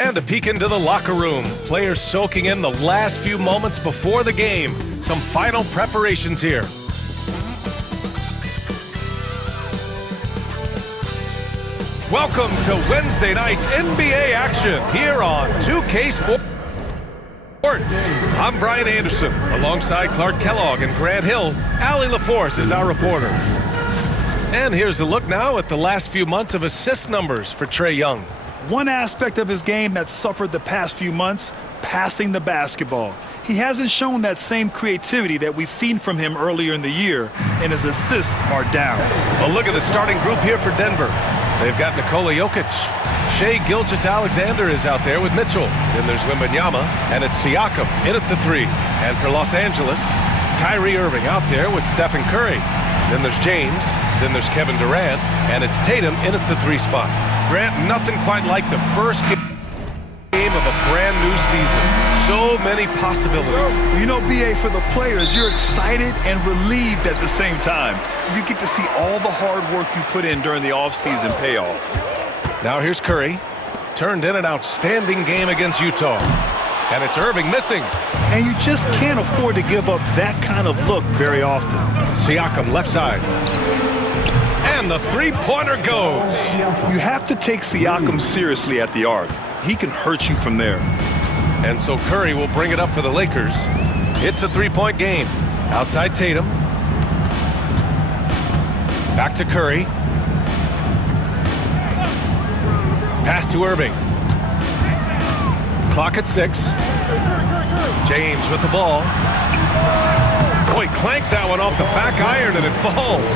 And a peek into the locker room. Players soaking in the last few moments before the game. Some final preparations here. Welcome to Wednesday night's NBA action here on 2K Sports. I'm Brian Anderson, alongside Clark Kellogg and Grant Hill. Allie LaForce is our reporter. And here's a look now at the last few months of assist numbers for Trae Young. One aspect of his game that suffered the past few months, passing the basketball. He hasn't shown that same creativity that we've seen from him earlier in the year, and his assists are down. A look at the starting group here for Denver. They've got Nikola Jokic. Shai Gilgeous-Alexander is out there with Mitchell. Then there's Wembanyama, and it's Siakam in at the 3. And for Los Angeles, Kyrie Irving out there with Stephen Curry. Then there's James. Then there's Kevin Durant, and it's Tatum in at the 3 spot. Grant, nothing quite like the first game of a brand new season. So many possibilities. You know, BA, for the players, you're excited and relieved at the same time. You get to see all the hard work you put in during the offseason pay off. Now here's Curry. Turned in an outstanding game against Utah. And it's Irving missing. And you just can't afford to give up that kind of look very often. Siakam left side. And the three-pointer goes. You have to take Siakam seriously at the arc. He can hurt you from there. And so Curry will bring it up for the Lakers. It's a three-point game. Outside Tatum. Back to Curry. Pass to Irving. Clock at 6. James with the ball. Oh, he clanks that one off the back iron and it falls.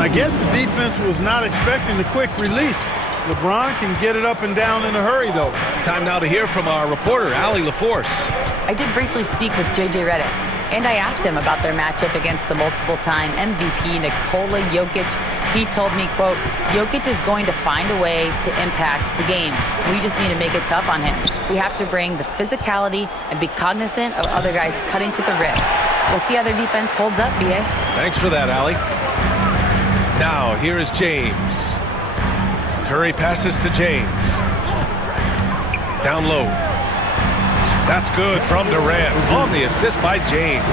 I guess the defense was not expecting the quick release. LeBron can get it up and down in a hurry, though. Time now to hear from our reporter, Allie LaForce. I did briefly speak with J.J. Redick, and I asked him about their matchup against the multiple-time MVP Nikola Jokic. He told me, quote, Jokic is going to find a way to impact the game. We just need to make it tough on him. We have to bring the physicality and be cognizant of other guys cutting to the rim. We'll see how their defense holds up, B.A. Thanks for that, Allie. Now, here is James. Curry passes to James. Down low. That's good from Durant on the assist by James.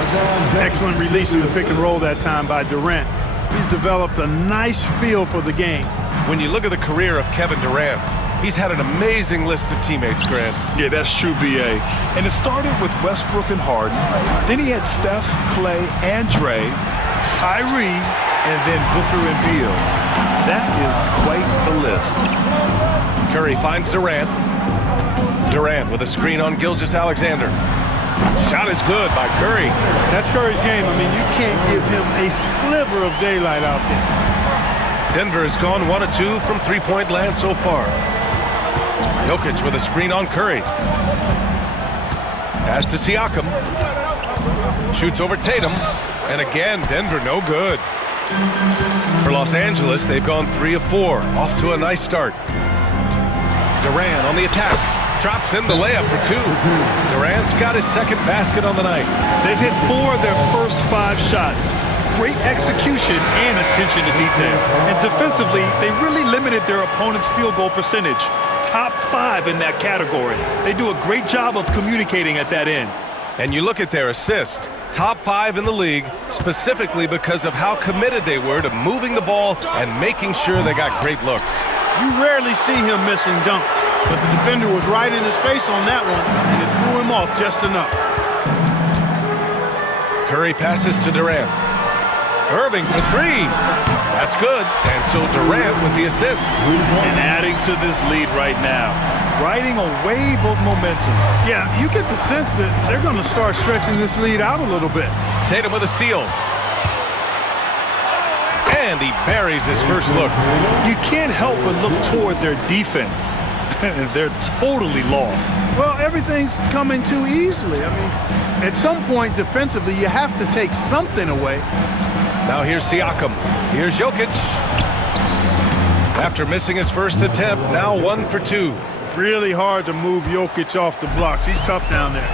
Excellent release in the pick and roll that time by Durant. He's developed a nice feel for the game. When you look at the career of Kevin Durant, he's had an amazing list of teammates, Grant. Yeah, that's true, B.A. And it started with Westbrook and Harden. Then he had Steph, Clay, and Dre, Kyrie, and then Booker and Beal. That is quite the list. Curry finds Durant. Durant with a screen on Gilgeous-Alexander. Shot is good by Curry. That's Curry's game. I mean, you can't give him a sliver of daylight out there. Denver has gone 1 of 2 from three-point land so far. Jokic with a screen on Curry. Pass to Siakam. Shoots over Tatum. And again, Denver no good. For Los Angeles, they've gone 3 of 4. Off to a nice start. Durant on the attack. Drops in the layup for 2. Durant's got his second basket on the night. They've hit 4 of their first 5 shots. Great execution and attention to detail. And defensively, they really limited their opponent's field goal percentage. Top 5 in that category. They do a great job of communicating at that end. And you look at their assist. Top 5 in the league, specifically because of how committed they were to moving the ball and making sure they got great looks. You rarely see him missing dunk, but the defender was right in his face on that one, and it threw him off just enough. Curry passes to Durant. Irving for 3. That's good. And so Durant with the assist. And adding to this lead right now. Riding a wave of momentum. Yeah, you get the sense that they're going to start stretching this lead out a little bit. Tatum with a steal. And he buries his first look. You can't help but look toward their defense. They're totally lost. Well, everything's coming too easily. I mean, at some point defensively, you have to take something away. Now here's Siakam. Here's Jokic. After missing his first attempt, now 1 for 2. Really hard to move Jokic off the blocks. He's tough down there.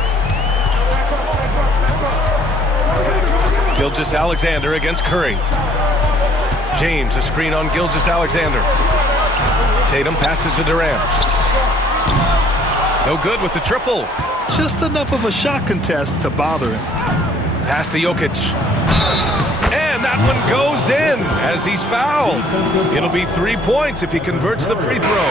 Gilgeous-Alexander against Curry. James, a screen on Gilgeous-Alexander. Tatum passes to Durant. No good with the triple. Just enough of a shot contest to bother him. Pass to Jokic. And that one goes in as he's fouled. It'll be 3 points if he converts the free throw.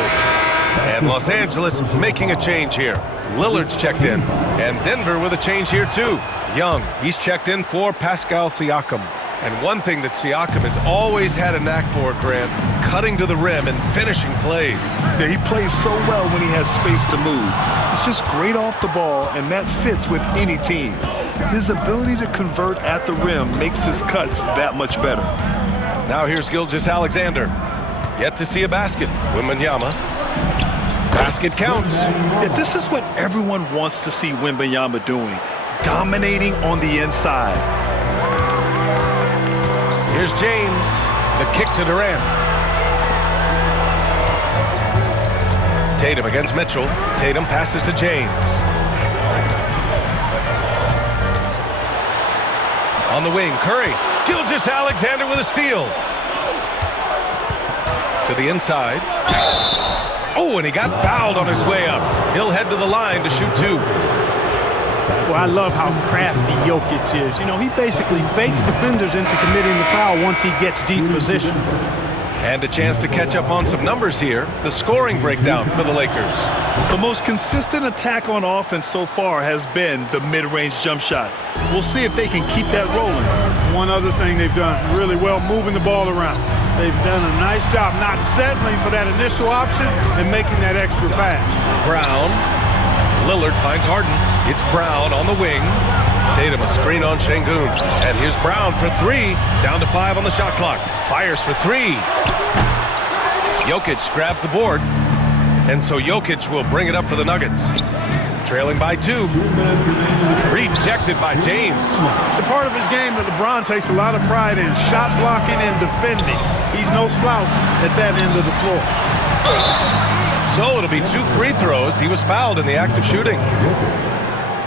And Los Angeles making a change here. Lillard's checked in. And Denver with a change here too. Young, he's checked in for Pascal Siakam. And one thing that Siakam has always had a knack for, Grant, cutting to the rim and finishing plays. Yeah, he plays so well when he has space to move. He's just great off the ball, and that fits with any team. His ability to convert at the rim makes his cuts that much better. Now here's Gilgeous-Alexander. Yet to see a basket. Wembanyama. Basket counts. Yeah, this is what everyone wants to see Wembanyama doing, dominating on the inside. Here's James. The kick to Durant. Tatum against Mitchell. Tatum passes to James. On the wing, Curry. Gilgeous-Alexander with a steal. To the inside. Oh, and he got fouled on his way up. He'll head to the line to shoot 2. Well, I love how crafty Jokic is. You know, he basically baits defenders into committing the foul once he gets deep position. And a chance to catch up on some numbers here. The scoring breakdown for the Lakers. The most consistent attack on offense so far has been the mid-range jump shot. We'll see if they can keep that rolling. One other thing they've done really well, moving the ball around. They've done a nice job not settling for that initial option and making that extra pass. Brown. Lillard finds Harden. It's Brown on the wing. Tatum a screen on Şengün. And here's Brown for 3. Down to 5 on the shot clock. Fires for 3. Jokic grabs the board. And so Jokic will bring it up for the Nuggets. Trailing by 2. Rejected by James. It's a part of his game that LeBron takes a lot of pride in, shot blocking and defending. He's no slouch at that end of the floor. So it'll be 2 free throws. He was fouled in the act of shooting.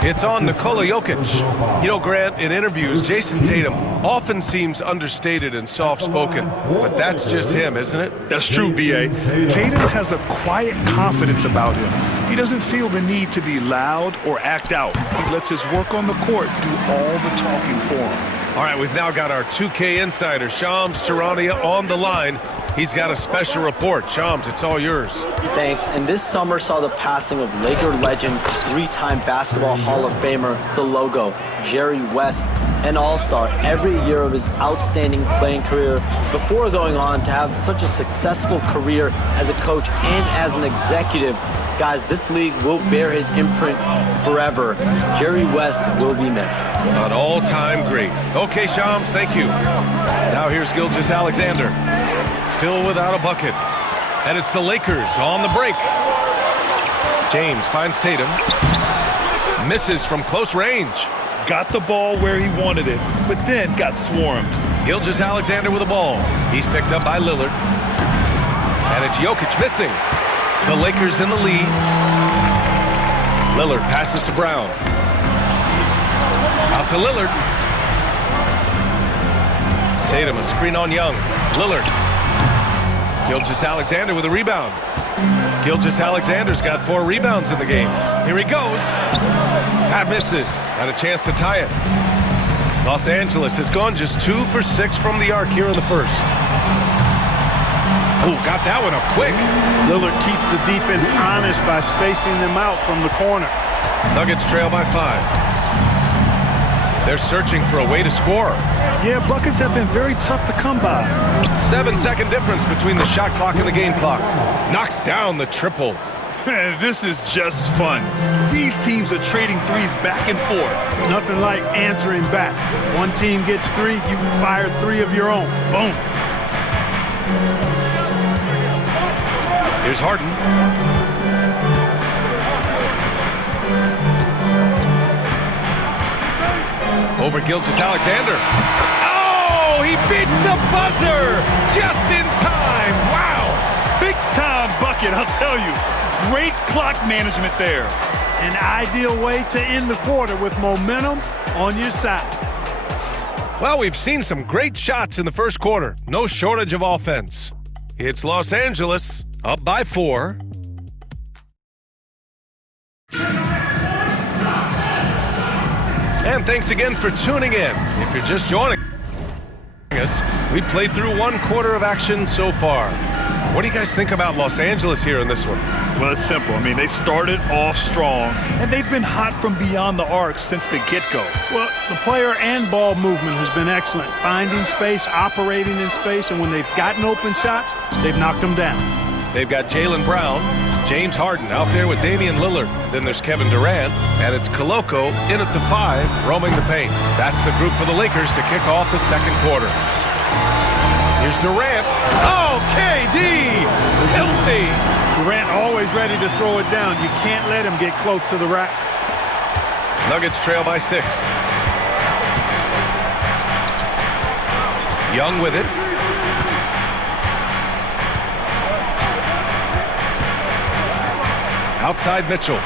It's on Nikola Jokic. You know, Grant, in interviews, Jason Tatum often seems understated and soft-spoken, but that's just him, isn't it? That's true, B.A. Tatum has a quiet confidence about him. He doesn't feel the need to be loud or act out. He lets his work on the court do all the talking for him. All right, we've now got our 2K insider, Shams Charania, on the line. He's got a special report. Shams, it's all yours. Thanks. And this summer saw the passing of Laker legend, 3-time Basketball Hall of Famer, the logo, Jerry West, an all-star every year of his outstanding playing career before going on to have such a successful career as a coach and as an executive. Guys, this league will bear his imprint forever. Jerry West will be missed. An all-time great. Okay, Shams, thank you. Now here's Gilgeous-Alexander. Still without a bucket. And it's the Lakers on the break. James finds Tatum. Misses from close range. Got the ball where he wanted it, but then got swarmed. Gilgeous-Alexander with the ball. He's picked up by Lillard. And it's Jokic missing. The Lakers in the lead. Lillard passes to Brown. Out to Lillard. Tatum, a screen on Young. Lillard. Gilgeous-Alexander with a rebound. Gilgeous-Alexander's got 4 rebounds in the game. Here he goes. That misses. Had a chance to tie it. Los Angeles has gone just 2 for 6 from the arc here in the first. Oh, got that one up quick. Lillard keeps the defense honest by spacing them out from the corner. Nuggets trail by 5. They're searching for a way to score. Yeah, buckets have been very tough to come by. 7-second difference between the shot clock and the game clock. Knocks down the triple. This is just fun. These teams are trading threes back and forth. Nothing like answering back. One team gets 3, you fire 3 of your own. Boom. Here's Harden. Over Gilgeous-Alexander. Oh, he beats the buzzer just in time. Wow. Big time bucket, I'll tell you. Great clock management there. An ideal way to end the quarter with momentum on your side. Well, we've seen some great shots in the first quarter. No shortage of offense. It's Los Angeles up by 4. And thanks again for tuning in. If you're just joining us, we played through 1 quarter of action so far. What do you guys think about Los Angeles here in this one? Well, it's simple. I mean, they started off strong, and they've been hot from beyond the arc since the get-go. Well, the player and ball movement has been excellent. Finding space, operating in space, and when they've gotten open shots, they've knocked them down. They've got Jaylen Brown, James Harden out there with Damian Lillard. Then there's Kevin Durant, and it's Koloko in at the 5, roaming the paint. That's the group for the Lakers to kick off the second quarter. Here's Durant. Oh, KD! Filthy! Durant always ready to throw it down. You can't let him get close to the rack. Nuggets trail by 6. Young with it. Outside Mitchell.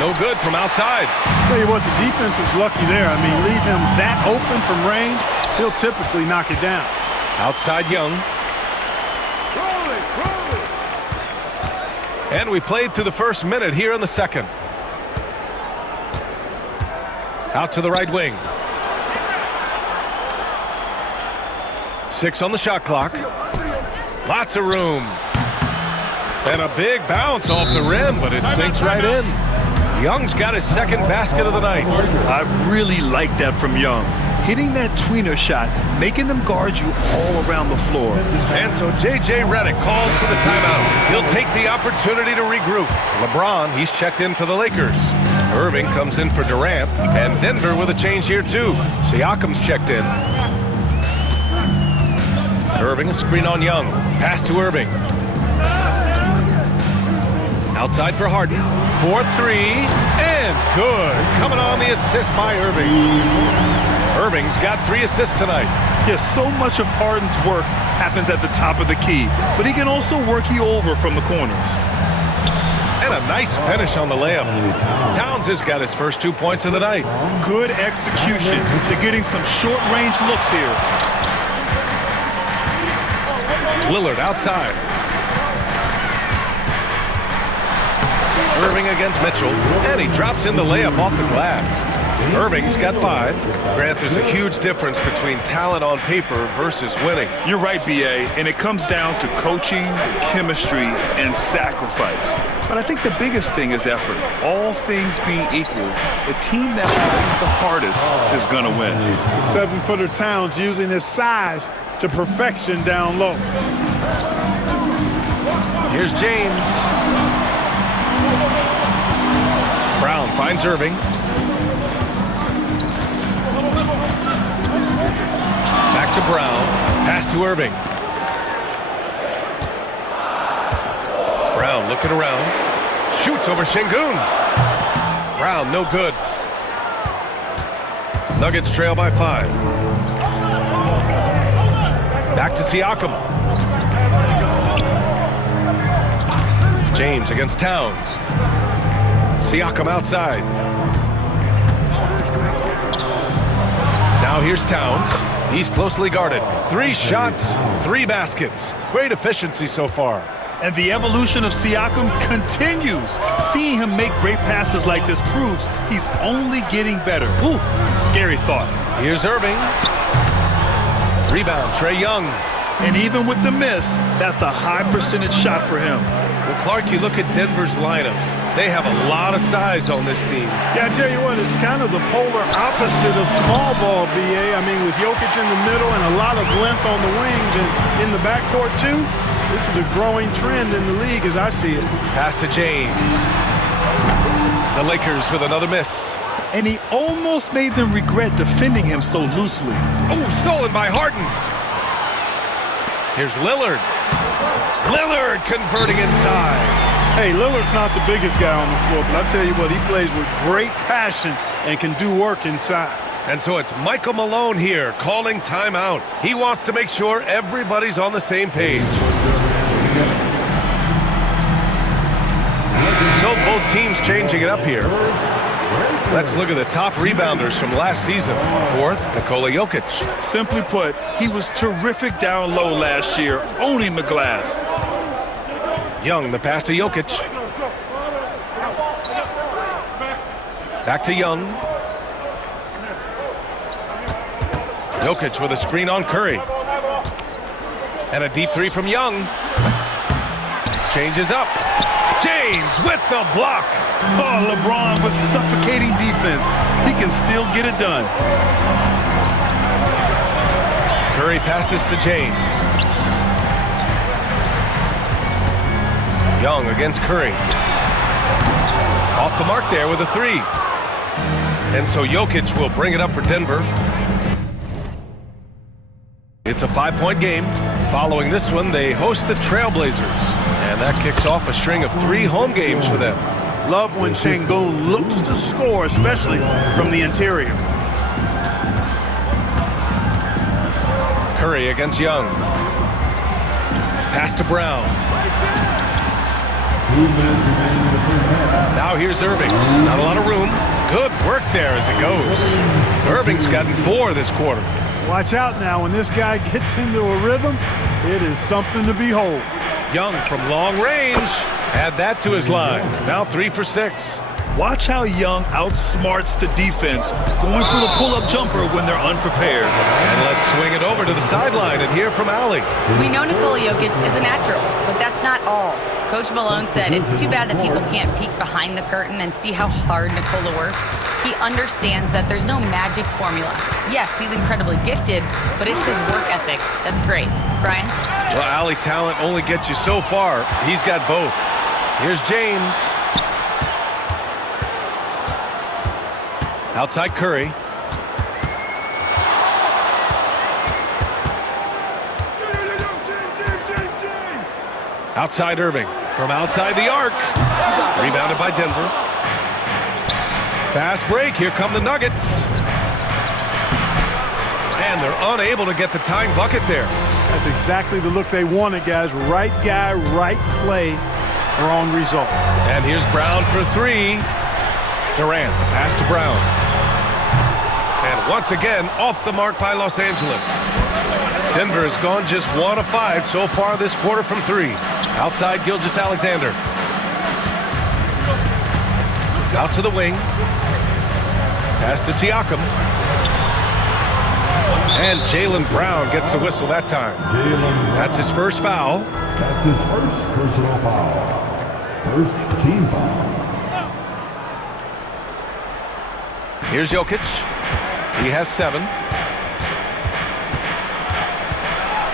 No good from outside. Tell you what, the defense was lucky there. I mean, leave him that open from range, he'll typically knock it down. Outside Young. And we played through the first minute here in the second. Out to the right wing. 6 on the shot clock. Lots of room. And a big bounce off the rim, but it sinks right in. Young's got his second basket of the night. I really like that from Young. Hitting that tweener shot, making them guard you all around the floor. And so J.J. Redick calls for the timeout. He'll take the opportunity to regroup. LeBron, he's checked in for the Lakers. Irving comes in for Durant, and Denver with a change here too. Siakam's checked in. Irving, a screen on Young. Pass to Irving. Outside for Harden. 4-3, and good. Coming on the assist by Irving. Irving's got 3 assists tonight. Yes, so much of Harden's work happens at the top of the key, but he can also work you over from the corners. And a nice finish on the layup. Towns has got his first 2 points of the night. Good execution. They're getting some short-range looks here. Lillard outside. Irving against Mitchell, and he drops in the layup off the glass. Irving's got 5. Grant, there's a huge difference between talent on paper versus winning. You're right, B.A., and it comes down to coaching, chemistry, and sacrifice. But I think the biggest thing is effort. All things being equal, the team that plays the hardest is going to win. The 7-footer Towns using his size to perfection down low. Here's James. Brown finds Irving. Back to Brown. Pass to Irving. Brown looking around. Shoots over Şengün. Brown, no good. Nuggets trail by 5. Back to Siakam. James against Towns. Siakam outside. Now here's Towns. He's closely guarded. 3 shots, 3 baskets. Great efficiency so far. And the evolution of Siakam continues. Seeing him make great passes like this proves he's only getting better. Ooh, scary thought. Here's Irving. Rebound, Trae Young. And even with the miss, that's a high percentage shot for him. Well, Clark, you look at Denver's lineups. They have a lot of size on this team. Yeah, I tell you what, it's kind of the polar opposite of small ball, B.A. I mean, with Jokic in the middle and a lot of length on the wings and in the backcourt, too, this is a growing trend in the league as I see it. Pass to James. The Lakers with another miss. And he almost made them regret defending him so loosely. Oh, stolen by Harden. Here's Lillard. Lillard converting inside. Hey, Lillard's not the biggest guy on the floor, but I tell you what, he plays with great passion and can do work inside. And so it's Michael Malone here calling timeout. He wants to make sure everybody's on the same page. So both teams changing it up here. Let's look at the top rebounders from last season. 4th, Nikola Jokic. Simply put, he was terrific down low last year, owning the glass. Young, the pass to Jokic. Back to Young. Jokic with a screen on Curry. And a deep three from Young. Changes up. James with the block. Oh, LeBron with suffocating defense. He can still get it done. Curry passes to James. Young against Curry. Off the mark there with a three. And so Jokic will bring it up for Denver. It's a 5-point game. Following this one, they host the Trailblazers. And that kicks off a string of 3 home games for them. Love when Sengun looks to score, especially from the interior. Curry against Young. Pass to Brown. Now here's Irving. Not a lot of room. Good work there as it goes. Irving's gotten 4 this quarter. Watch out now. When this guy gets into a rhythm, it is something to behold. Young from long range. Add that to his line. Now 3 for 6. Watch how Young outsmarts the defense, going for the pull-up jumper when they're unprepared. And let's swing it over to the sideline and hear from Allie. We know Nikola Jokic is a natural, but that's not all. Coach Malone said it's too bad that people can't peek behind the curtain and see how hard Nikola works. He understands that there's no magic formula. Yes, he's incredibly gifted, but it's his work ethic that's great. Brian? Well, Allie, talent only gets you so far. He's got both. Here's James. Outside Curry. Outside Irving. From outside the arc. Rebounded by Denver. Fast break. Here come the Nuggets. And they're unable to get the tying bucket there. That's exactly the look they wanted, guys. Right guy, right play, wrong result. And here's Brown for 3. Durant, the pass to Brown. And once again, off the mark by Los Angeles. Denver has gone just 1 of 5 so far this quarter from 3. Outside Gilgeous-Alexander. Out to the wing. Pass to Siakam. And Jaylen Brown gets a whistle that time. That's his first foul. That's his first personal foul. First team foul. Here's Jokic. He has 7.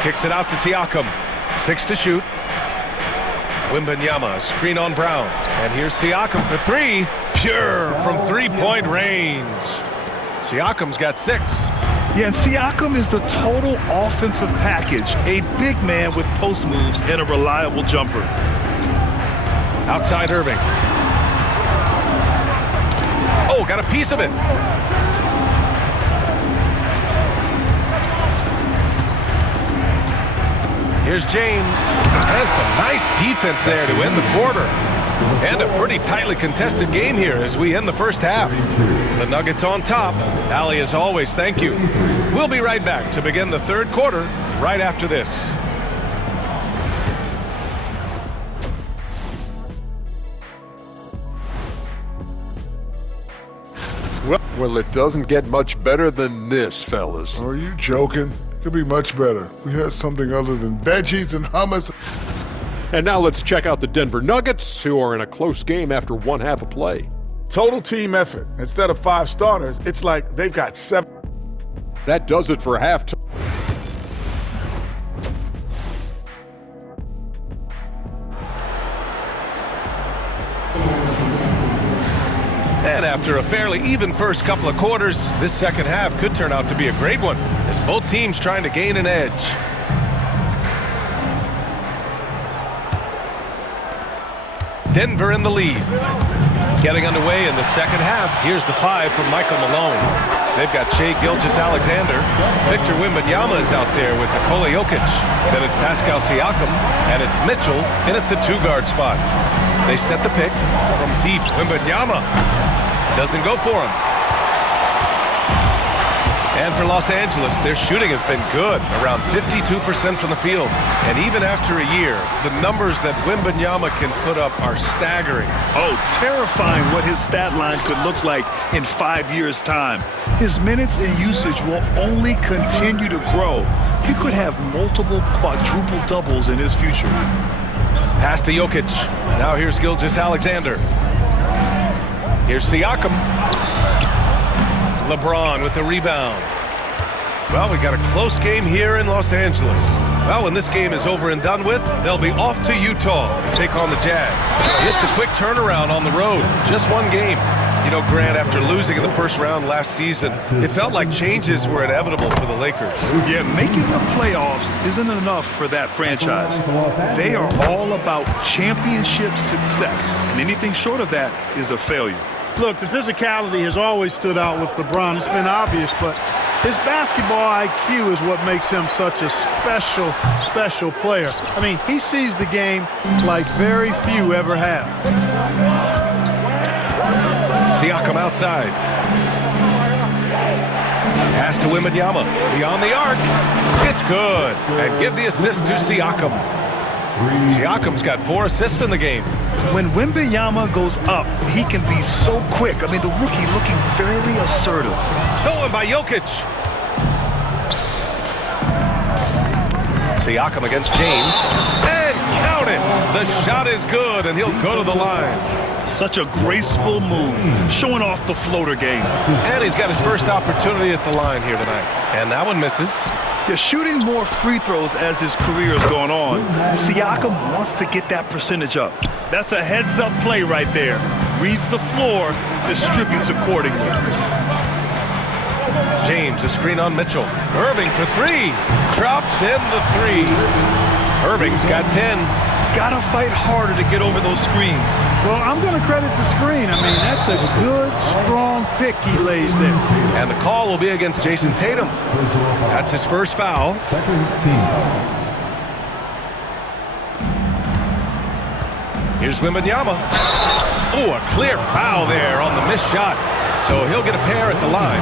Kicks it out to Siakam. 6 to shoot. Wembanyama, screen on Brown. And here's Siakam for 3. Pure from 3-point range. Siakam's got 6. Yeah, and Siakam is the total offensive package. A big man with post moves and a reliable jumper. Outside Irving. Oh, got a piece of it. Here's James. And some nice defense there to end the quarter. And a pretty tightly contested game here as we end the first half. The Nuggets on top. Allie, as always, thank you. We'll be right back to begin the third quarter right after this. Well, it doesn't get much better than this, fellas. Are you joking? Could be much better. We had something other than veggies and hummus. And now let's check out the Denver Nuggets, who are in a close game after 1 half of play. Total team effort. Instead of 5 starters, it's like they've got 7. That does it for halftime. And after a fairly even first couple of quarters, this second half could turn out to be a great one as both teams trying to gain an edge. Denver in the lead. Getting underway in the second half, here's the 5 from Michael Malone. They've got Shai Gilgeous-Alexander. Victor Wembanyama is out there with Nikola Jokic. Then it's Pascal Siakam, and it's Mitchell in at the 2-guard spot. They set the pick from deep. Wembanyama doesn't go for him. And for Los Angeles, their shooting has been good, around 52% from the field. And even after a year, the numbers that Wembanyama can put up are staggering. Oh, terrifying what his stat line could look like in 5 years' time. His minutes and usage will only continue to grow. He could have multiple quadruple doubles in his future. Pass to Jokic. Now here's Gilgeous-Alexander. Here's Siakam. LeBron with the rebound. Well, we got a close game here in Los Angeles. Well, when this game is over and done with, they'll be off to Utah to take on the Jazz. It's a quick turnaround on the road. Just one game. You know, Grant, after losing in the first round last season, it felt like changes were inevitable for the Lakers. Yeah, making the playoffs isn't enough for that franchise. They are all about championship success, and anything short of that is a failure. Look, the physicality has always stood out with LeBron. It's been obvious, but his basketball IQ is what makes him such a special player. I mean, he sees the game like very few ever have. Siakam outside. Pass to Wembanyama. Beyond the arc. It's good. And give the assist to Siakam. Siakam's got 4 assists in the game. When Wembanyama goes up, he can be so quick. I mean, the rookie looking very assertive. Stolen by Jokic. Siakam against James. And count it. The shot is good, and he'll go to the line. Such a graceful move, showing off the floater game. And he's got his first opportunity at the line here tonight. And that one misses. Yeah, shooting more free throws as his career is going on. Siakam wants to get that percentage up. That's a heads-up play right there. Reads the floor, distributes accordingly. James, a screen on Mitchell. Irving for 3. Drops in the 3. Irving's got 10. Gotta fight harder to get over those screens. Well, I'm going to credit the screen. I mean, that's a good, strong pick he lays there. And the call will be against Jason Tatum. That's his first foul. Here's Wembanyama. Oh, a clear foul there on the missed shot. So he'll get a pair at the line.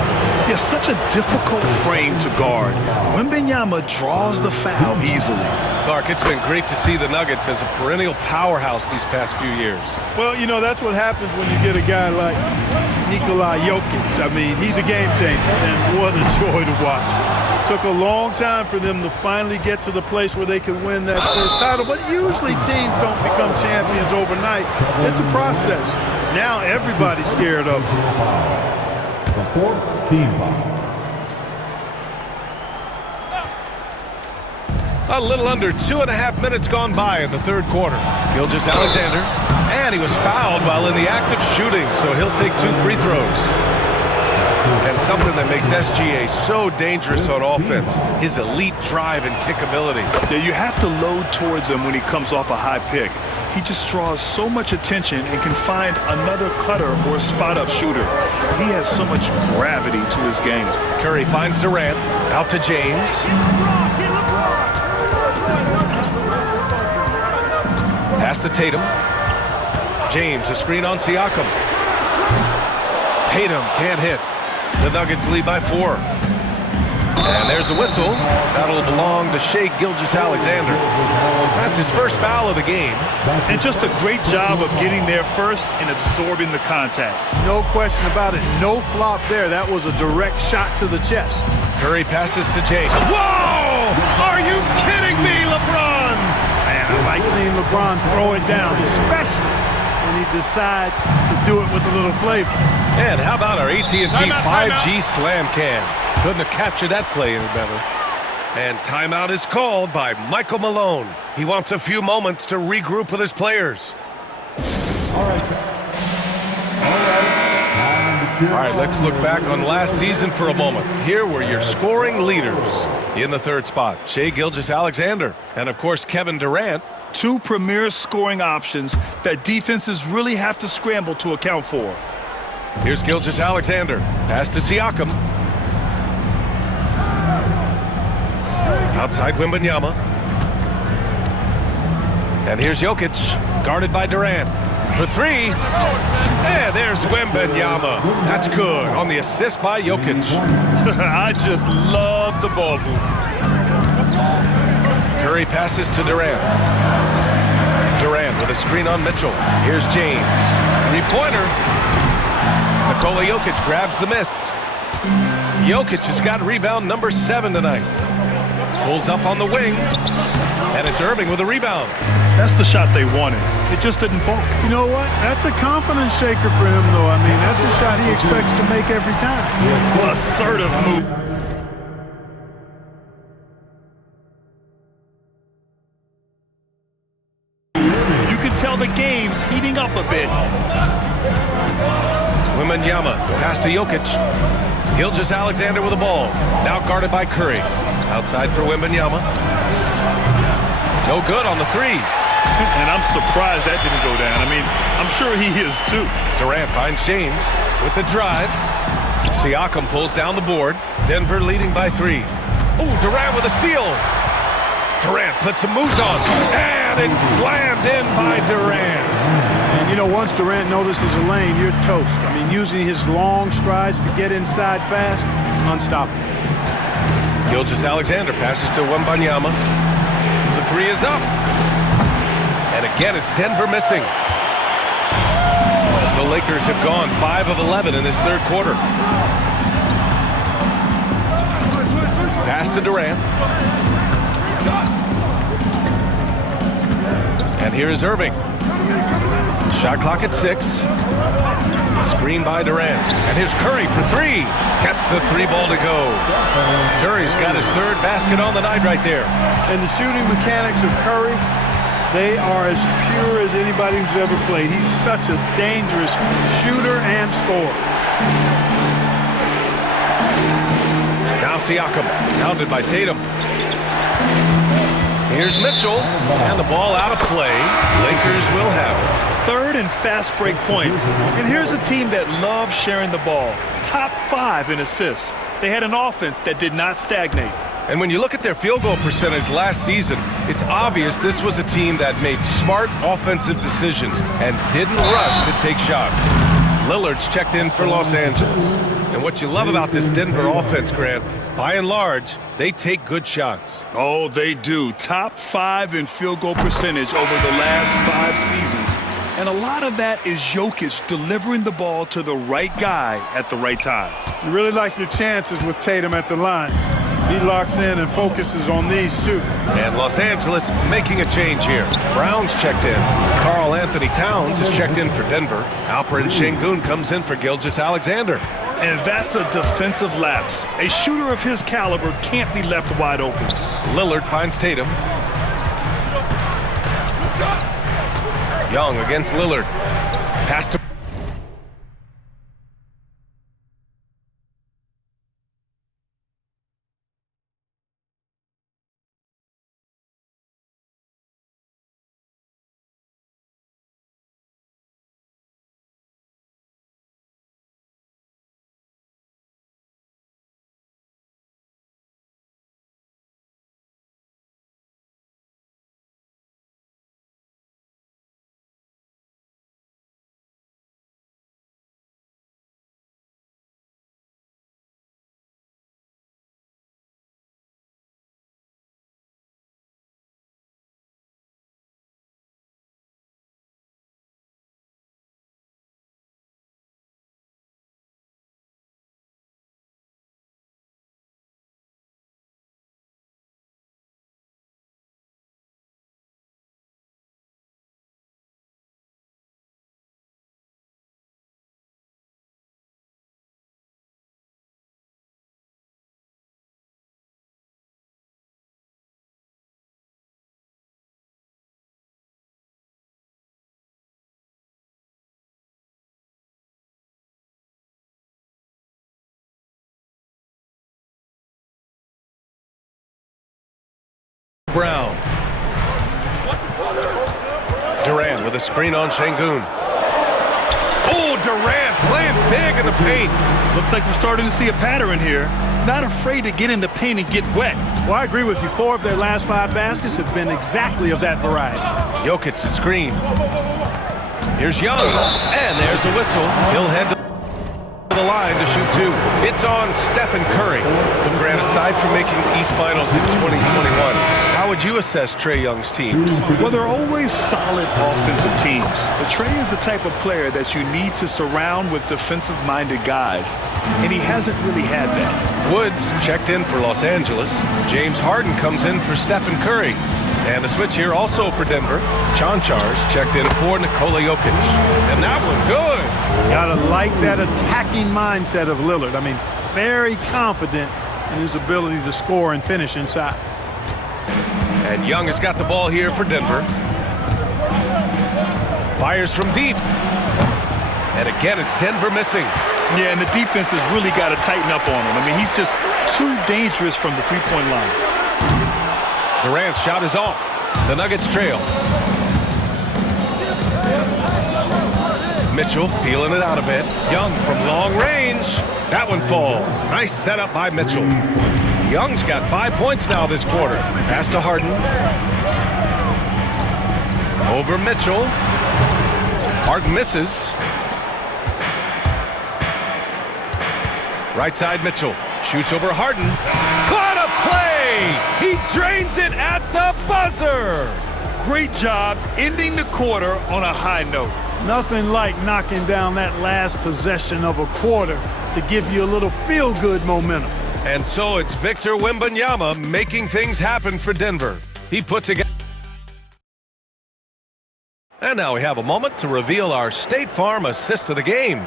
Yeah, such a difficult frame to guard. Wembanyama draws the foul easily. Clark, it's been great to see the Nuggets as a perennial powerhouse these past few years. Well, you know, that's what happens when you get a guy like Nikola Jokic. I mean, he's a game changer, and what a joy to watch. Took a long time for them to finally get to the place where they could win that first title, but usually teams don't become champions overnight. It's a process. Now everybody's scared of them. The fourth team foul. A little under 2.5 minutes gone by in the third quarter. Gilgeous-Alexander, and he was fouled while in the act of shooting, so he'll take 2 free throws. And something that makes SGA so dangerous on offense, his elite drive and kick ability. Yeah, you have to load towards him when he comes off a high pick. He just draws so much attention and can find another cutter or spot-up shooter. He has so much gravity to his game. Curry finds Durant, out to James. Pass to Tatum. James, a screen on Siakam. Tatum can't hit. The Nuggets lead by 4. And there's a whistle. That'll belong to Shaq Gilgeous-Alexander. That's his first foul of the game. And just a great job of getting there first and absorbing the contact. No question about it. No flop there. That was a direct shot to the chest. Curry passes to James. Whoa! Are you kidding me, LeBron? Man, I like seeing LeBron throw it down, especially when he decides to do it with a little flavor. And how about our AT&T 5G Slam Cam? Couldn't have captured that play any better. And timeout is called by Michael Malone. He wants a few moments to regroup with his players. All right, let's look back on last season for a moment. Here were your scoring leaders. In the third spot, Shaq Gilgeous-Alexander, and of course Kevin Durant. 2 premier scoring options that defenses really have to scramble to account for. Here's Gilgeous-Alexander. Pass to Siakam. Outside Wembanyama. And here's Jokic, guarded by Durant. for three. And there's Wembanyama. That's good on the assist by Jokic. I just love the ball move. Curry passes to Durant. Durant with a screen on Mitchell. Here's James. Three-pointer. Nikola Jokic grabs the miss. Jokic has got rebound number 7 tonight. Pulls up on the wing. And it's Irving with a rebound. That's the shot they wanted. It just didn't fall. You know what? That's a confidence shaker for him, though. I mean, that's a shot he expects to make every time. Assertive move. You can tell the game's heating up a bit. Wembanyama pass to Jokic. Gilgeous-Alexander with the ball. Now guarded by Curry. Outside for Wembanyama. No good on the three. And I'm surprised that didn't go down. I mean, I'm sure he is too. Durant finds James with the drive. Siakam pulls down the board. Denver leading by 3. Oh, Durant with a steal. Durant puts some moves on. And it's slammed in by Durant. And, you know, once Durant notices a lane, you're toast. I mean, using his long strides to get inside fast, unstoppable. Gilgeous-Alexander passes to Wembanyama. The three is up. And again, it's Denver missing. The Lakers have gone 5 of 11 in this third quarter. Pass to Durant. And here is Irving. Shot clock at 6. Screen by Durant. And here's Curry for 3. Gets the 3-ball to go. Curry's got his 3rd basket on the night right there. And the shooting mechanics of Curry, they are as pure as anybody who's ever played. He's such a dangerous shooter and scorer. Now Siakam, pounded by Tatum. Here's Mitchell, and the ball out of play. Lakers will have it. 3rd and fast break points. And here's a team that loves sharing the ball. Top 5 in assists. They had an offense that did not stagnate. And when you look at their field goal percentage last season, it's obvious this was a team that made smart offensive decisions and didn't rush to take shots. Lillard's checked in for Los Angeles. And what you love about this Denver offense, Grant, by and large, they take good shots. Oh, they do. Top 5 in field goal percentage over the last 5 seasons. And a lot of that is Jokic delivering the ball to the right guy at the right time. You really like your chances with Tatum at the line. He locks in and focuses on these two. And Los Angeles making a change here. Brown's checked in. Karl Anthony Towns is checked in for Denver. Alperen Şengün comes in for Gilgeous-Alexander. And that's a defensive lapse. A shooter of his caliber can't be left wide open. Lillard finds Tatum. Young against Lillard. Pass to Brown. Durant with a screen on Şengün. Oh, Durant playing big in the paint. Looks like we're starting to see a pattern here. Not afraid to get in the paint and get wet. Well, I agree with you. 4 of their last 5 baskets have been exactly of that variety. Jokic's screen. Here's Young, and there's a whistle. He'll head to the line to shoot two. It's on Stephen Curry. Well, Grant, aside from making the East Finals in 2021, how would you assess Trae Young's teams? Well, they're always solid offensive teams. But Trae is the type of player that you need to surround with defensive-minded guys, and he hasn't really had that. Woods checked in for Los Angeles. James Harden comes in for Stephen Curry. And a switch here also for Denver. Chanchar's checked in for Nikola Jokic. And that one good. Gotta like that attacking mindset of Lillard. I mean, very confident in his ability to score and finish inside. And Young has got the ball here for Denver. Fires from deep. And again, it's Denver missing. Yeah, and the defense has really got to tighten up on him. I mean, he's just too dangerous from the three-point line. Durant's shot is off. The Nuggets trail. Mitchell feeling it out a bit. Young from long range. That one falls. Nice setup by Mitchell. Young's got 5 points now this quarter. Pass to Harden. Over Mitchell. Harden misses. Right side Mitchell. Shoots over Harden. What a play! He drains it at the buzzer! Great job ending the quarter on a high note. Nothing like knocking down that last possession of a quarter to give you a little feel-good momentum. And so it's Victor Wembanyama making things happen for Denver. He put together. And now we have a moment to reveal our State Farm assist of the game.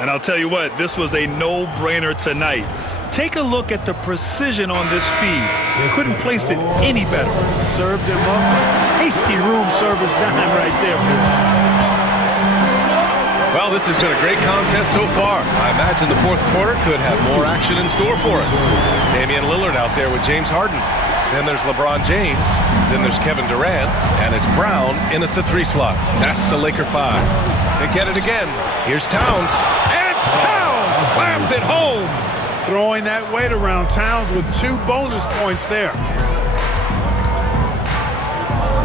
And I'll tell you what, this was a no-brainer tonight. Take a look at the precision on this feed. Couldn't place it any better. Served him up a tasty room service dime right there. Well, this has been a great contest so far. I imagine the fourth quarter could have more action in store for us. Damian Lillard out there with James Harden. Then there's LeBron James. Then there's Kevin Durant. And it's Brown in at the 3 slot. That's the Laker 5. They get it again. Here's Towns. And Towns slams it home. Throwing that weight around. Towns with 2 bonus points there.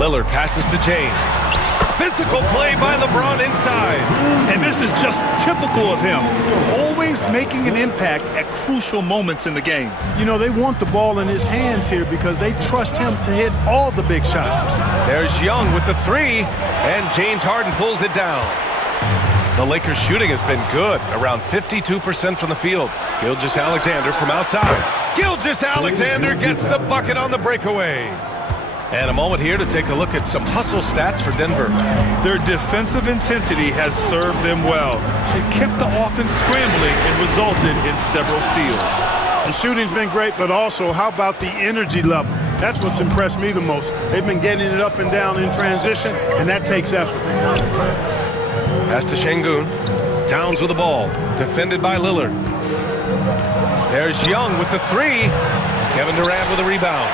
Lillard passes to James. Physical play by LeBron inside. And this is just typical of him. Always making an impact at crucial moments in the game. You know, they want the ball in his hands here because they trust him to hit all the big shots. There's Young with the 3, and James Harden pulls it down. The Lakers' shooting has been good, around 52% from the field. Gilgeous-Alexander from outside. Gilgeous-Alexander gets the bucket on the breakaway. And a moment here to take a look at some hustle stats for Denver. Their defensive intensity has served them well. It kept the offense scrambling and resulted in several steals. The shooting's been great, but also how about the energy level? That's what's impressed me the most. They've been getting it up and down in transition, and that takes effort. Pass to Şengün. Towns with the ball. Defended by Lillard. There's Young with the 3. Kevin Durant with a rebound.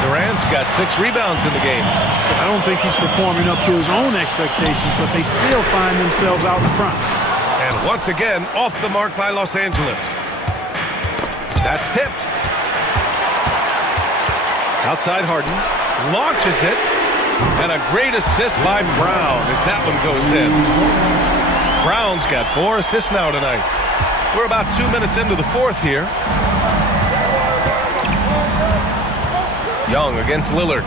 Durant's got 6 rebounds in the game. I don't think he's performing up to his own expectations, but they still find themselves out in front. And once again, off the mark by Los Angeles. That's tipped. Outside Harden. Launches it. And a great assist by Brown as that one goes in. Brown's got 4 assists now tonight. We're about 2 minutes into the fourth here. Young against Lillard.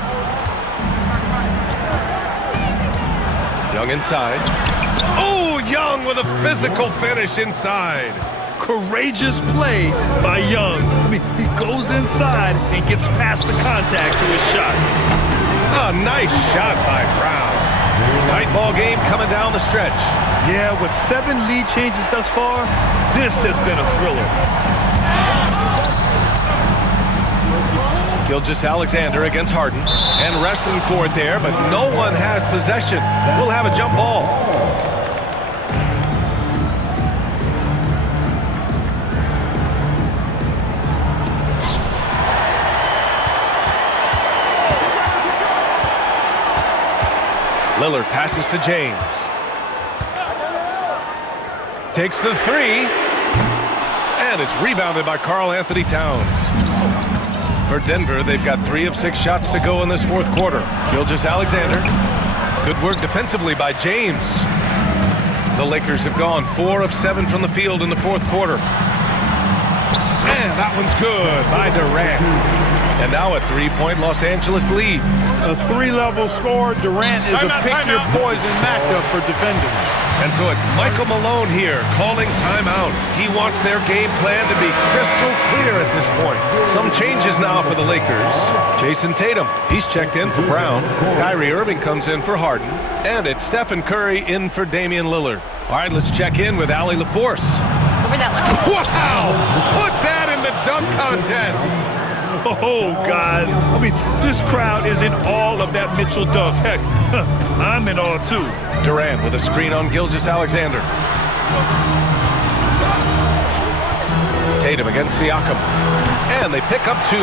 Young inside. Oh, Young with a physical finish inside. Courageous play by Young. I mean, he goes inside and gets past the contact to his shot. A nice shot by Brown. Tight ball game coming down the stretch. Yeah, with 7 lead changes thus far, this has been a thriller. Gilgeous-Alexander against Harden. And wrestling for it there, but no one has possession. We'll have a jump ball. Lillard passes to James. Takes the 3. And it's rebounded by Karl-Anthony Towns. For Denver, they've got 3 of 6 shots to go in this fourth quarter. Gilgeous-Alexander. Good work defensively by James. The Lakers have gone 4 of 7 from the field in the fourth quarter. And that one's good by Durant. And now a 3-point Los Angeles lead. A 3-level score. Durant is a pick-your-poison matchup for defenders. And so it's Michael Malone here calling timeout. He wants their game plan to be crystal clear at this point. Some changes now for the Lakers. Jason Tatum, he's checked in for Brown. Kyrie Irving comes in for Harden. And it's Stephen Curry in for Damian Lillard. All right, let's check in with Allie LaForce. Over that left. Wow! Put that in the dunk contest. Oh, guys. I mean, this crowd is in awe of that Mitchell dunk. Heck, I'm in awe, too. Durant with a screen on Gilgeous-Alexander. Tatum against Siakam. And they pick up 2.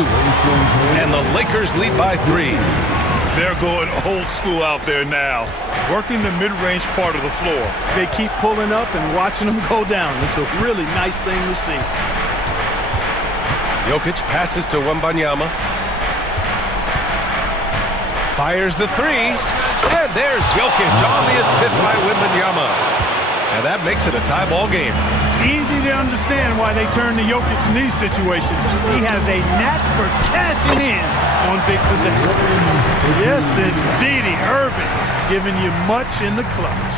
And the Lakers lead by 3. They're going old school out there now, working the mid-range part of the floor. They keep pulling up and watching them go down. It's a really nice thing to see. Jokic passes to Wembanyama. Fires the 3. And there's Jokic on the assist by Wembanyama. And that makes it a tie ball game. Easy to understand why they turn to Jokic in these situations. He has a knack for cashing in on big possessions. Yes, indeedy. Irving giving you much in the clutch.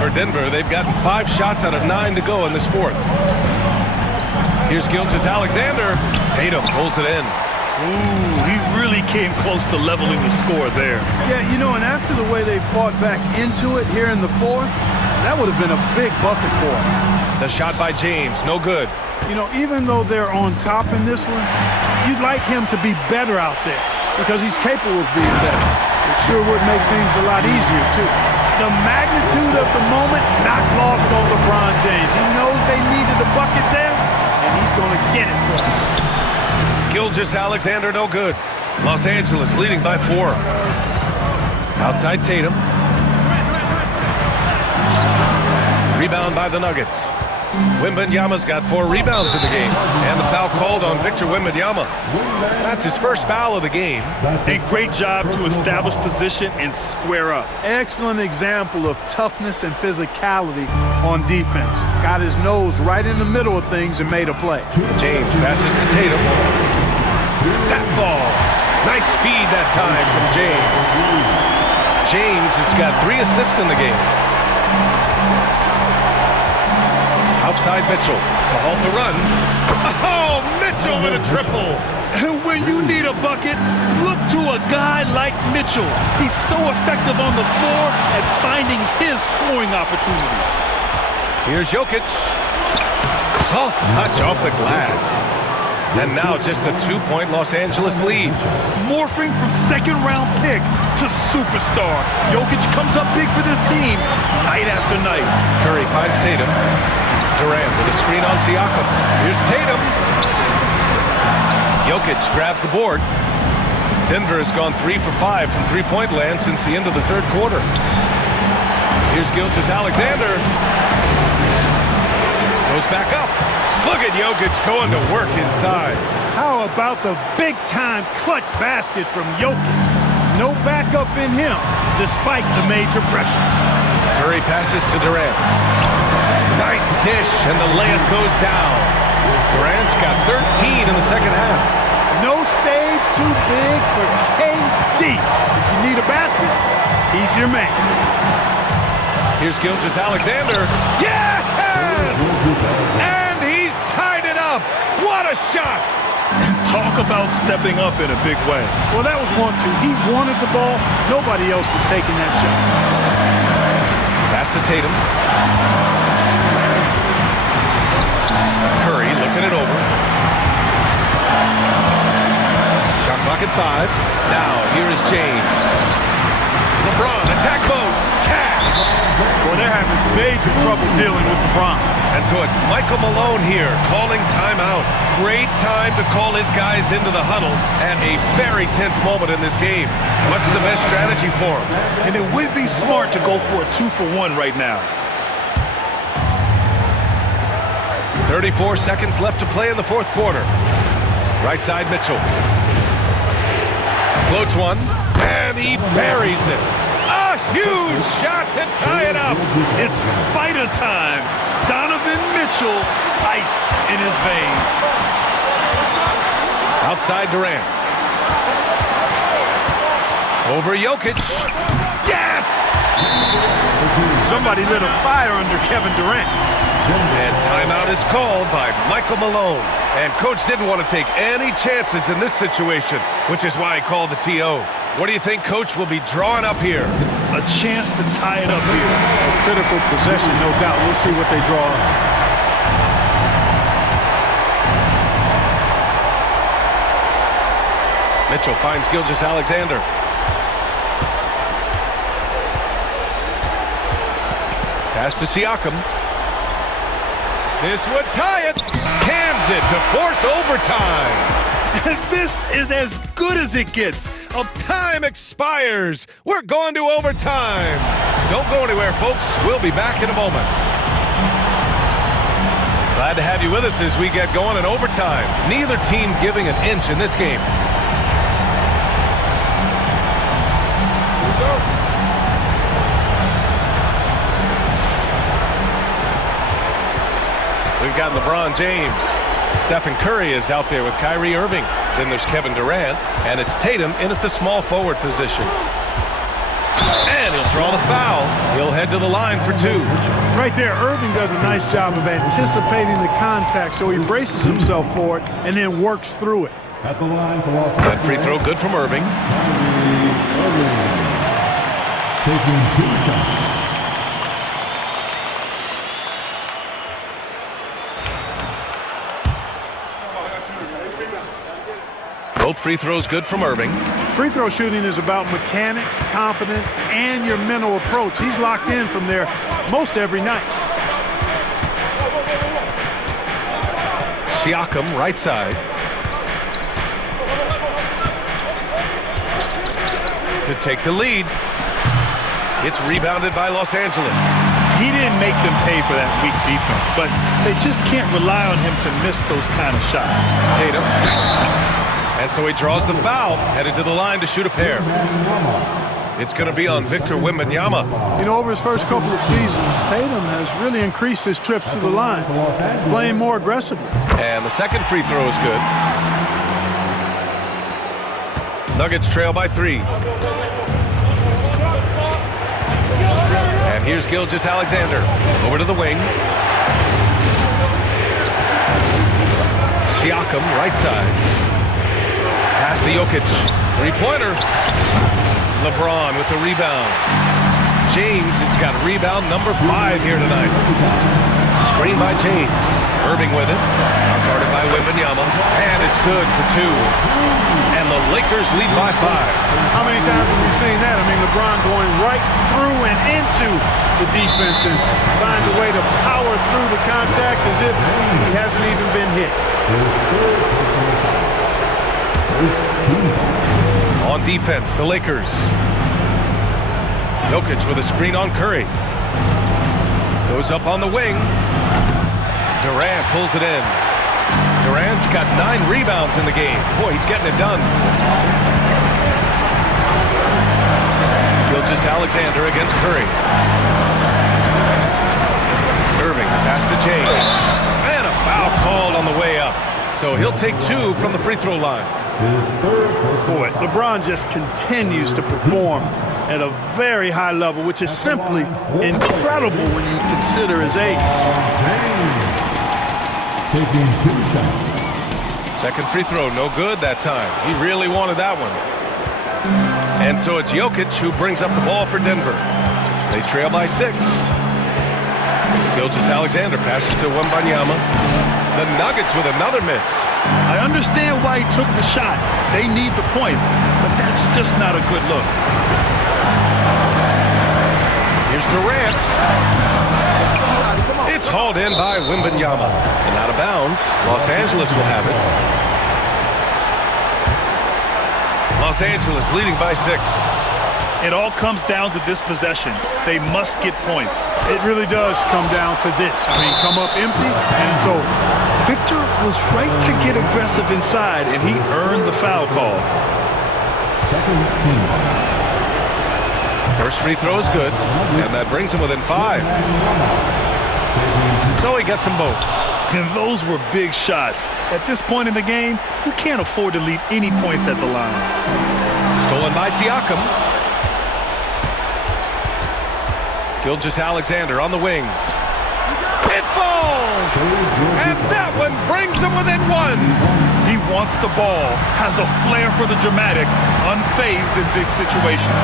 For Denver, they've gotten 5 shots out of 9 to go in this fourth. Here's Gilgeous-Alexander. Tatum pulls it in. Ooh, he really came close to leveling the score there. Yeah, you know, and after the way they fought back into it here in the fourth, that would have been a big bucket for them. The shot by James, no good. You know, even though they're on top in this one, you'd like him to be better out there because he's capable of being better. It sure would make things a lot easier, too. The magnitude of the moment not lost on LeBron James. He knows they needed a bucket there, and he's going to get it for them. Gilgeous-Alexander, no good. Los Angeles leading by 4. Outside Tatum. Rebound by the Nuggets. Wembanyama's got 4 rebounds in the game. And the foul called on Victor Wembanyama. That's his first foul of the game. A great job to establish position and square up. Excellent example of toughness and physicality on defense. Got his nose right in the middle of things and made a play. James passes to Tatum. That falls. Nice feed that time from James. James has got 3 assists in the game. Outside Mitchell to halt the run. Oh, Mitchell with a triple. And when you need a bucket, look to a guy like Mitchell. He's so effective on the floor at finding his scoring opportunities. Here's Jokic. Soft touch off the glass. And now just a 2-point Los Angeles lead. Morphing from second-round pick to superstar. Jokic comes up big for this team night after night. Curry finds Tatum. Durant with a screen on Siakam. Here's Tatum. Jokic grabs the board. Denver has gone 3 for 5 from three-point land since the end of the third quarter. Here's Gilgeous-Alexander. Goes back up. Look at Jokic going to work inside. How about the big-time clutch basket from Jokic? No backup in him, despite the major pressure. Curry passes to Durant. Nice dish, and the layup goes down. Durant's got 13 in the second half. No stage too big for KD. If you need a basket, He's your man. Here's Gilgeous-Alexander. Yes! And he's tied it up. What a shot! Talk about stepping up in a big way. Well, that was 1-2. He wanted the ball. Nobody else was taking that shot. Pass to Tatum. Curry looking it over. Shot clock at 5. Now, here is James. LeBron, attack mode. Cash. Well, they're having major trouble dealing with LeBron. And so it's Michael Malone here calling timeout. Great time to call his guys into the huddle at a very tense moment in this game. What's the best strategy for him? And it would be smart to go for a 2-for-1 right now. 34 seconds left to play in the fourth quarter. Right side, Mitchell. Floats one, and he buries it. A huge shot to tie it up. It's Spider time. Donovan Mitchell, ice in his veins. Outside Durant. Over Jokic. Yes! Somebody lit a fire under Kevin Durant. And timeout is called by Michael Malone. And coach didn't want to take any chances in this situation, which is why he called the TO. What do you think coach will be drawing up here? A chance to tie it up here. A critical possession, no doubt. We'll see what they draw up. Mitchell finds Gilgeous-Alexander. Pass to Siakam. This would tie it. Cans it to force overtime. This is as good as it gets. Time expires. We're going to overtime. Don't go anywhere, folks. We'll be back in a moment. Glad to have you with us as we get going in overtime. Neither team giving an inch in this game. We've got LeBron James. Stephen Curry is out there with Kyrie Irving. Then there's Kevin Durant, and it's Tatum in at the small forward position. And he'll draw the foul. He'll head to the line for 2. Right there, Irving does a nice job of anticipating the contact, so he braces himself for it and then works through it. At the line for Los That free throw good from Irving. taking 2 shots. Both free throws good from Irving. Free throw shooting is about mechanics, confidence, and your mental approach. He's locked in from there most every night. Siakam, right side. To take the lead. It's rebounded by Los Angeles. He didn't make them pay for that weak defense, but they just can't rely on him to miss those kind of shots. Tatum. And so he draws the foul, headed to the line to shoot a pair. It's going to be on Victor Wembanyama. You know, over his first couple of seasons, Tatum has really increased his trips to the line, playing more aggressively. And the second free throw is good. Nuggets trail by 3. And here's Gilgeous-Alexander. Over to the wing. Siakam, right side. Pass to Jokic. 3-pointer. LeBron with the rebound. James has got rebound number 5 here tonight. Screen by James. Irving with it. Guarded by Wembanyama. And it's good for 2. And the Lakers lead by 5. How many times have we seen that? I mean, LeBron going right through and into the defense and finds a way to power through the contact as if he hasn't even been hit. On defense, the Lakers. Jokic with a screen on Curry. Goes up on the wing. Durant pulls it in. Durant's got 9 rebounds in the game. Boy, he's getting it done. Gilgeous-Alexander against Curry. Irving, pass to James. And a foul called on the way up. So he'll take 2 from the free throw line. Boy, LeBron just continues to perform at a very high level, which is simply incredible when you consider his age. Taking 2 shots. Second free throw, no good that time. He really wanted that one. And so it's Jokic who brings up the ball for Denver. They trail by 6. Gilgeous-Alexander passes to Wembanyama. The Nuggets with another miss. I understand why he took the shot. They need the points, but that's just not a good look. Here's Durant. It's hauled in by Wembanyama. And out of bounds, Los Angeles will have it. Los Angeles leading by 6. It all comes down to this possession. They must get points. It really does come down to this. I mean, come up empty and it's over. Victor was right to get aggressive inside, and he earned the foul call. Second team. First free throw is good, and that brings him within 5. So he gets them both. And those were big shots. At this point in the game, you can't afford to leave any points at the line. Stolen by Siakam. Gilgeous-Alexander on the wing. It falls! And that one brings him within 1. He wants the ball, has a flair for the dramatic, unfazed in big situations.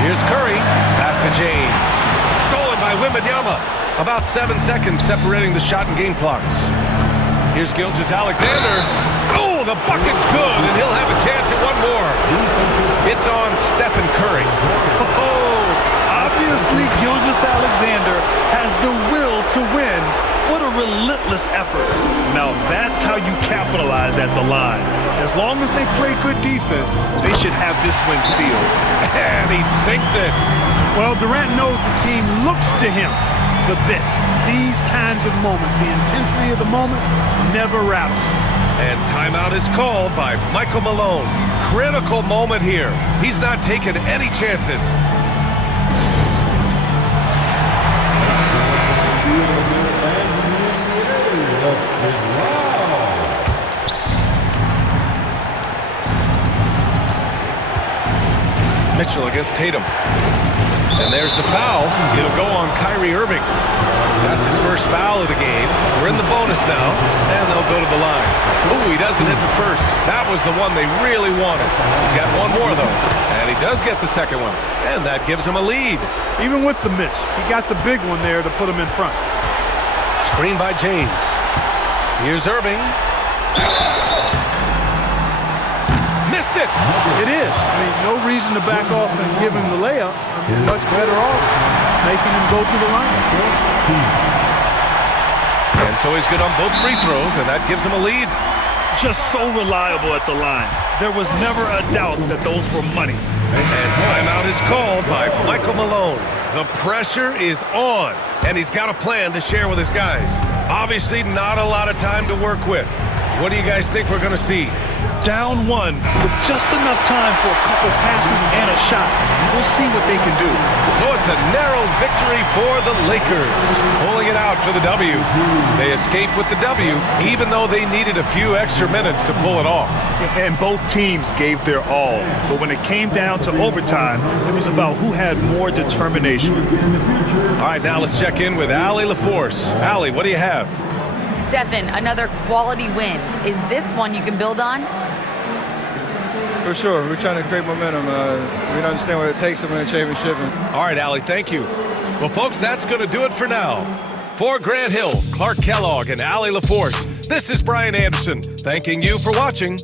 Here's Curry. Pass to James. Stolen by Wembanyama. About 7 seconds separating the shot and game clocks. Here's Gilgeous-Alexander. Oh, the bucket's good, and he'll have a chance at one more. It's on Stephen Curry. Oh, obviously Gilgeous-Alexander has the will to win. What a relentless effort. Now that's how you capitalize at the line. As long as they play good defense, they should have this win sealed. And he sinks it. Well, Durant knows the team looks to him for this. These kinds of moments, the intensity of the moment never rattles. And timeout is called by Michael Malone. Critical moment here. He's not taking any chances. Mitchell against Tatum. And there's the foul. It'll go on Kyrie Irving. That's his first foul of the game. We're in the bonus now, and they'll go to the line. Ooh, he doesn't hit the first. That was the one they really wanted. He's got one more, though, and he does get the second one, and that gives him a lead. Even with the miss, he got the big one there to put him in front. Screen by James. Here's Irving. Missed it. It is. I mean, no reason to back off and give him the layup. I mean, much better off making him go to the line. And so he's good on both free throws, and that gives him a lead. Just so reliable at the line. There was never a doubt that those were money. And timeout is called by Michael Malone. The pressure is on, and he's got a plan to share with his guys. Obviously, not a lot of time to work with. What do you guys think we're going to see? Down 1 with just enough time for a couple passes and a shot. We'll see what they can do. So it's a narrow victory for the Lakers, pulling it out for the W. They escape with the W, even though they needed a few extra minutes to pull it off. And both teams gave their all. But when it came down to overtime, it was about who had more determination. All right, now let's check in with Allie LaForce. Allie, what do you have? Stephen, another quality win. Is this one you can build on? For sure. We're trying to create momentum. We understand what it takes to win a championship. All right, Allie, thank you. Well, folks, that's going to do it for now. For Grant Hill, Clark Kellogg, and Allie LaForce, this is Brian Anderson, thanking you for watching.